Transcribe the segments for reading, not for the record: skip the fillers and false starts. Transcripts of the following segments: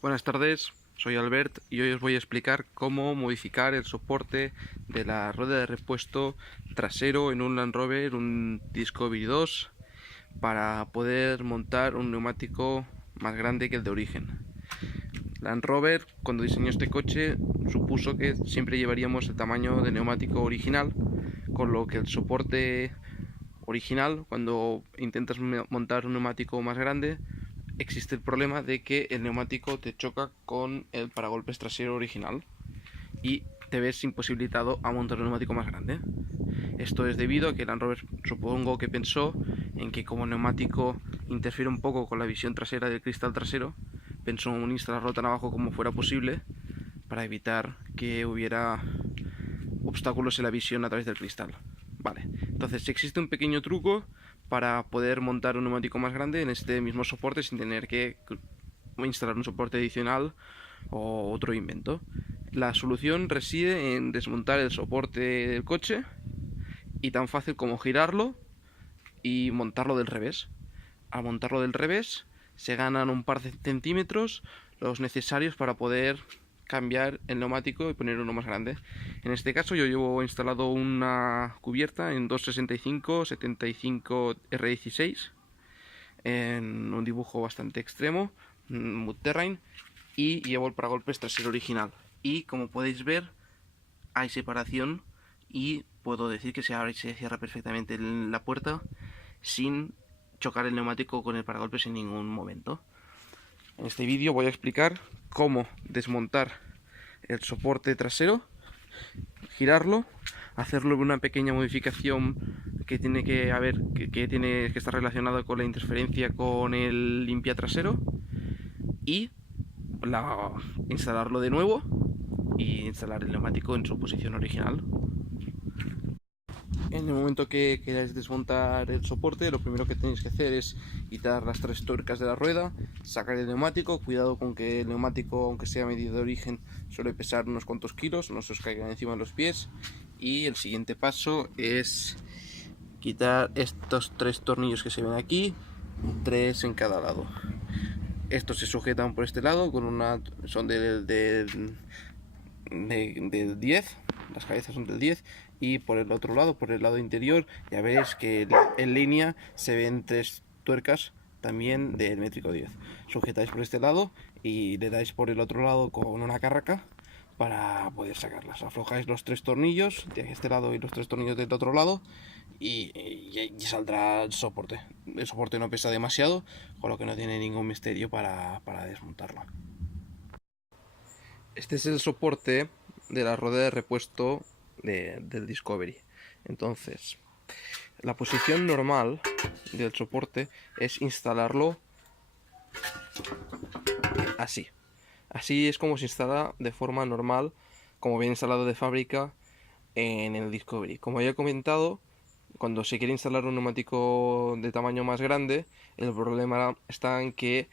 Buenas tardes, soy Albert y hoy os voy a explicar cómo modificar el soporte de la rueda de repuesto trasero en un Land Rover, un Discovery 2, para poder montar un neumático más grande que el de origen. Land Rover, cuando diseñó este coche, supuso que siempre llevaríamos el tamaño del neumático original, con lo que el soporte original, cuando intentas montar un neumático más grande, existe el problema de que el neumático te choca con el paragolpes trasero original y te ves imposibilitado a montar un neumático más grande. Esto es debido a que Land Rover, supongo que pensó en que como el neumático interfiere un poco con la visión trasera del cristal trasero, pensó en instalarlo tan abajo como fuera posible para evitar que hubiera obstáculos en la visión a través del cristal. Vale, entonces existe un pequeño truco para poder montar un neumático más grande en este mismo soporte sin tener que instalar un soporte adicional o otro invento. La solución reside en desmontar el soporte del coche y tan fácil como girarlo y montarlo del revés. Al montarlo del revés se ganan un par de centímetros los necesarios para poder cambiar el neumático y poner uno más grande. En este caso yo llevo instalado una cubierta en 265-75 R16 en un dibujo bastante extremo, Mud Terrain, y llevo el paragolpes trasero original. Y como podéis ver, hay separación y puedo decir que se abre y se cierra perfectamente la puerta sin chocar el neumático con el paragolpes en ningún momento. En este vídeo voy a explicar cómo desmontar el soporte trasero, girarlo, hacerlo una pequeña modificación que tiene que haber, que tiene que estar relacionada con la interferencia con el limpia trasero y instalarlo de nuevo y instalar el neumático en su posición original. En el momento que queráis desmontar el soporte, lo primero que tenéis que hacer es quitar las tres tuercas de la rueda, sacar el neumático. Cuidado con que el neumático, aunque sea medido de origen, suele pesar unos cuantos kilos, no se os caigan encima de los pies. Y el siguiente paso es quitar estos tres tornillos que se ven aquí, tres en cada lado. Estos se sujetan por este lado, son del 10, las cabezas son del 10, y por el otro lado, por el lado interior, ya veis que en línea se ven tres tuercas también del métrico 10. Sujetáis por este lado y le dais por el otro lado con una carraca para poder sacarlas. Aflojáis los tres tornillos de este lado y los tres tornillos del otro lado y saldrá el soporte. El soporte no pesa demasiado, con lo que no tiene ningún misterio para desmontarlo. Este es el soporte de la rueda de repuesto del Discovery. Entonces, la posición normal del soporte es instalarlo así. Así es como se instala de forma normal, como viene instalado de fábrica en el Discovery. Como ya he comentado, cuando se quiere instalar un neumático de tamaño más grande, el problema está en que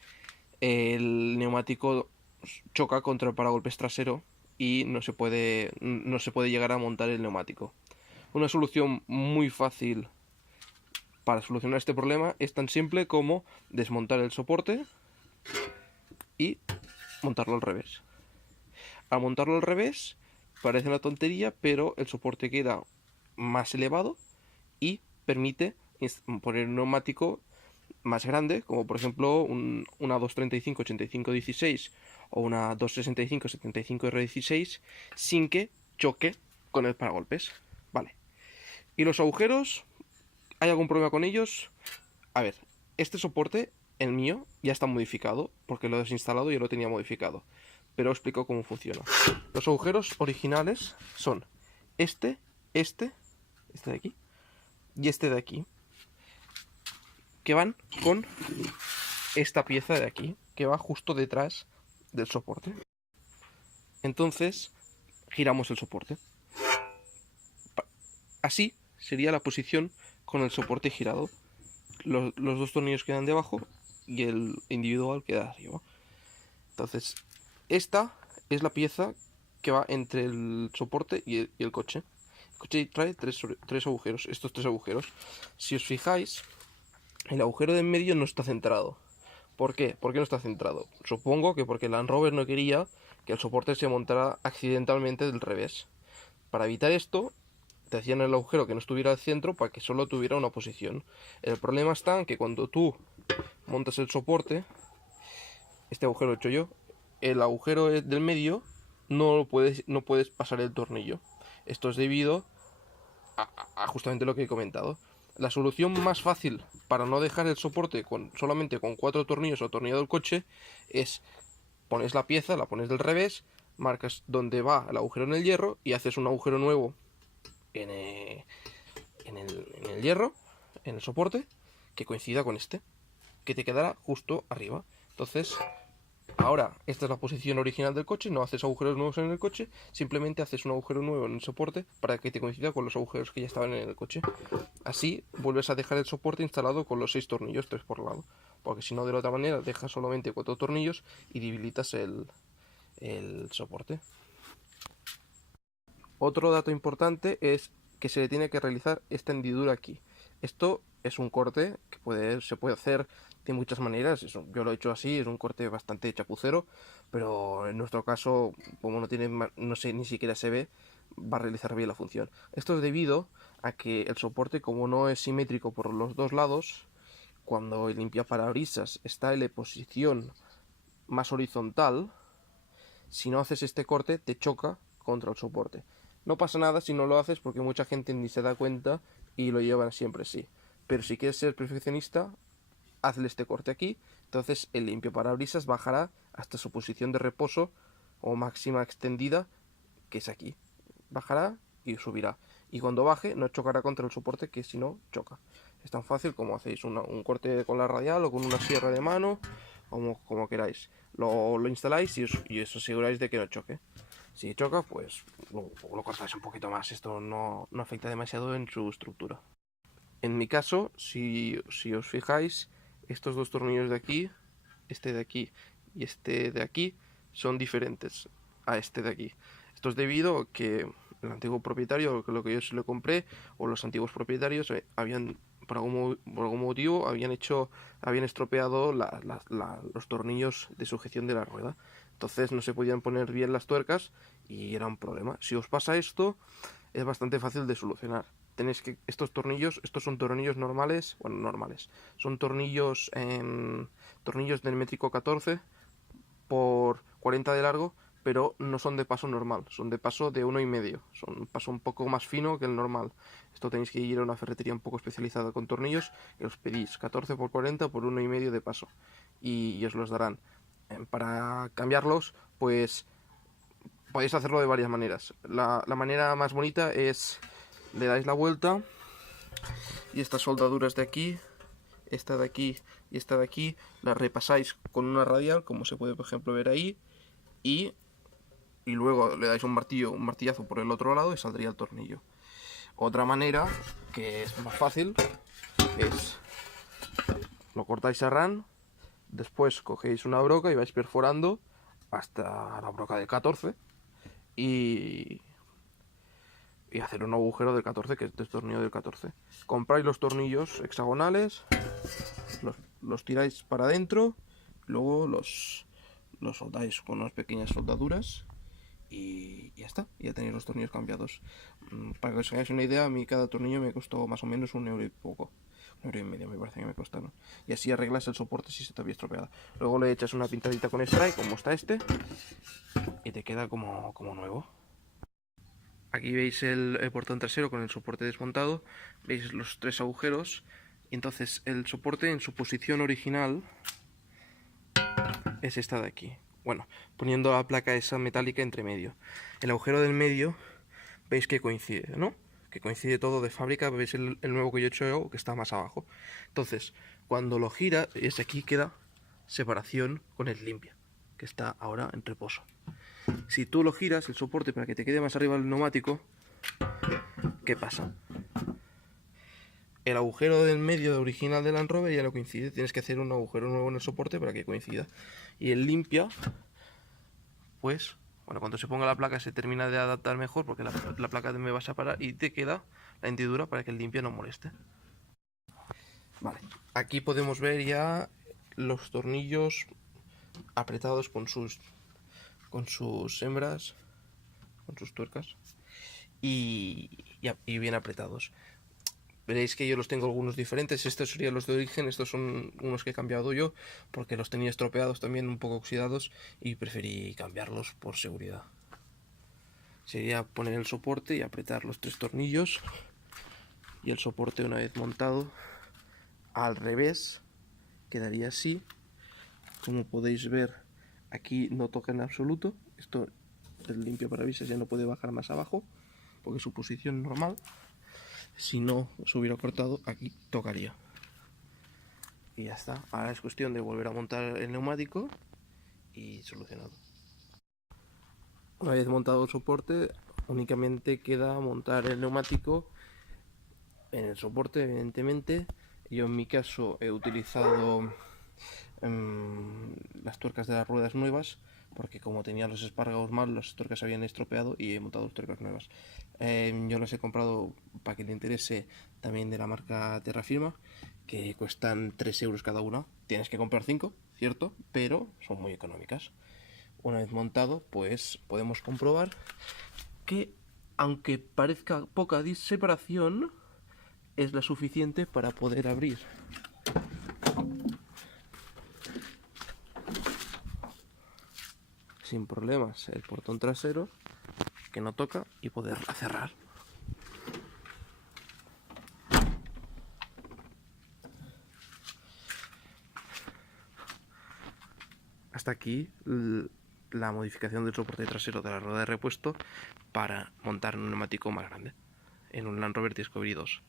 el neumático choca contra el paragolpes trasero y no se puede llegar a montar el neumático. Una solución muy fácil para solucionar este problema es tan simple como desmontar el soporte y montarlo al revés. Al montarlo al revés parece una tontería, pero el soporte queda más elevado y permite poner un neumático más grande, como por ejemplo una 235-85-16 o una 265-75-R16, sin que choque con el paragolpes. Vale. ¿Y los agujeros? ¿Hay algún problema con ellos? A ver, este soporte, el mío, ya está modificado, porque lo he desinstalado y yo lo tenía modificado. Pero os explico cómo funciona. Los agujeros originales son este de aquí y este de aquí, que van con esta pieza de aquí, que va justo detrás del soporte. Entonces, giramos el soporte. Así sería la posición con el soporte girado. Los dos tornillos quedan debajo y el individual queda arriba. Entonces, esta es la pieza que va entre el soporte y el coche. El coche trae tres agujeros, estos tres agujeros. Si os fijáis, el agujero de en medio no está centrado, ¿Por qué? ¿Por qué no está centrado? Supongo que porque el Land Rover no quería que el soporte se montara accidentalmente del revés. Para evitar esto, te hacían el agujero que no estuviera al centro para que solo tuviera una posición. El problema está en que cuando tú montas el soporte, este agujero lo he hecho yo, el agujero del medio no puedes pasar el tornillo. Esto es debido a justamente lo que he comentado. La solución más fácil para no dejar el soporte solamente con 4 tornillos o tornillo del coche es pones la pieza, la pones del revés, marcas donde va el agujero en el hierro y haces un agujero nuevo en el hierro, en el soporte, que coincida con este, que te quedará justo arriba. Entonces, ahora esta es la posición original del coche, no haces agujeros nuevos en el coche, simplemente haces un agujero nuevo en el soporte para que te coincida con los agujeros que ya estaban en el coche. Así vuelves a dejar el soporte instalado con los 6 tornillos, 3 por lado, porque si no, de la otra manera dejas solamente 4 tornillos y debilitas el soporte. Otro dato importante es que se le tiene que realizar esta hendidura aquí. Esto es un corte que se puede hacer de muchas maneras. Yo lo he hecho así, es un corte bastante chapucero, pero en nuestro caso, como no sé, ni siquiera se ve, va a realizar bien la función. Esto es debido a que el soporte, como no es simétrico por los dos lados, cuando el limpiaparabrisas está en la posición más horizontal, si no haces este corte te choca contra el soporte. No pasa nada si no lo haces porque mucha gente ni se da cuenta y lo llevan siempre así. Pero si quieres ser perfeccionista, hazle este corte aquí. Entonces el limpiaparabrisas bajará hasta su posición de reposo o máxima extendida, que es aquí. Bajará y subirá. Y cuando baje no chocará contra el soporte, que si no choca. Es tan fácil como hacéis un corte con la radial o con una sierra de mano, como queráis. Lo instaláis y os aseguráis de que no choque. Si choca, pues lo cortáis un poquito más. Esto no afecta demasiado en su estructura. En mi caso, si os fijáis, estos dos tornillos de aquí, este de aquí y este de aquí, son diferentes a este de aquí. Esto es debido a que el antiguo propietario, lo que yo se lo compré, o los antiguos propietarios habían, por algún motivo, habían estropeado los tornillos de sujeción de la rueda. Entonces no se podían poner bien las tuercas y era un problema. Si os pasa esto, es bastante fácil de solucionar. Estos son tornillos normales, bueno, normales. Son tornillos del métrico 14 por 40 de largo, pero no son de paso normal, son de paso de 1,5. Son un paso un poco más fino que el normal. Esto tenéis que ir a una ferretería un poco especializada con tornillos y os pedís 14 por 40 por 1,5 de paso y os los darán. Para cambiarlos, pues podéis hacerlo de varias maneras. La manera más bonita es le dais la vuelta y estas soldaduras de aquí, esta de aquí y esta de aquí, las repasáis con una radial, como se puede por ejemplo ver ahí, y luego le dais un martillazo por el otro lado y saldría el tornillo. Otra manera, que es más fácil, es lo cortáis a ran, después cogéis una broca y vais perforando hasta la broca de 14 y hacer un agujero del 14, que es el tornillo del 14. Compráis los tornillos hexagonales, los tiráis para adentro, luego los soldáis con unas pequeñas soldaduras y ya está, ya tenéis los tornillos cambiados. Para que os hagáis una idea, a mí cada tornillo me costó más o menos 1 euro y poco. 1,5 € me parece que me costaron. Y así arreglas el soporte si se te había estropeado. Luego le echas una pintadita con spray, como está este, y te queda como nuevo. Aquí veis el portón trasero con el soporte desmontado, veis los 3 agujeros y entonces el soporte en su posición original es esta de aquí. Bueno, poniendo la placa esa metálica entre medio. El agujero del medio veis que coincide, ¿no? Que coincide todo de fábrica, veis el nuevo que yo he hecho que está más abajo. Entonces, cuando lo gira, es aquí queda separación con el limpia, que está ahora en reposo. Si tú lo giras, el soporte, para que te quede más arriba el neumático, ¿qué pasa? El agujero del medio original del Land Rover ya no coincide. Tienes que hacer un agujero nuevo en el soporte para que coincida. Y el limpia, pues, bueno, cuando se ponga la placa se termina de adaptar mejor porque la placa me va a separar y te queda la hendidura para que el limpia no moleste. Vale, aquí podemos ver ya los tornillos apretados con sus hembras, con sus tuercas y bien apretados. Veréis que yo los tengo algunos diferentes. Estos serían los de origen. Estos son unos que he cambiado yo porque los tenía estropeados también, un poco oxidados, y preferí cambiarlos por seguridad. Sería poner el soporte y apretar los 3 tornillos, y el soporte, una vez montado al revés, quedaría así. Como podéis ver, aquí no toca en absoluto. Esto, el limpiaparabrisas ya no puede bajar más abajo porque su posición normal. Si no se hubiera cortado, aquí tocaría. Y ya está. Ahora es cuestión de volver a montar el neumático y solucionado. Una vez montado el soporte, únicamente queda montar el neumático en el soporte, evidentemente. Yo en mi caso he utilizado las tuercas de las ruedas nuevas, porque como tenía los espárragos mal, las tuercas se habían estropeado y he montado tuercas nuevas. Yo las he comprado, para que le interese, también de la marca Terrafirma, que cuestan 3 euros cada una. Tienes que comprar 5, cierto, pero son muy económicas. Una vez montado, pues podemos comprobar que, aunque parezca poca separación, es la suficiente para poder abrir sin problemas el portón trasero, que no toca, y poderla cerrar. Hasta aquí la modificación del soporte trasero de la rueda de repuesto para montar un neumático más grande en un Land Rover Discovery 2.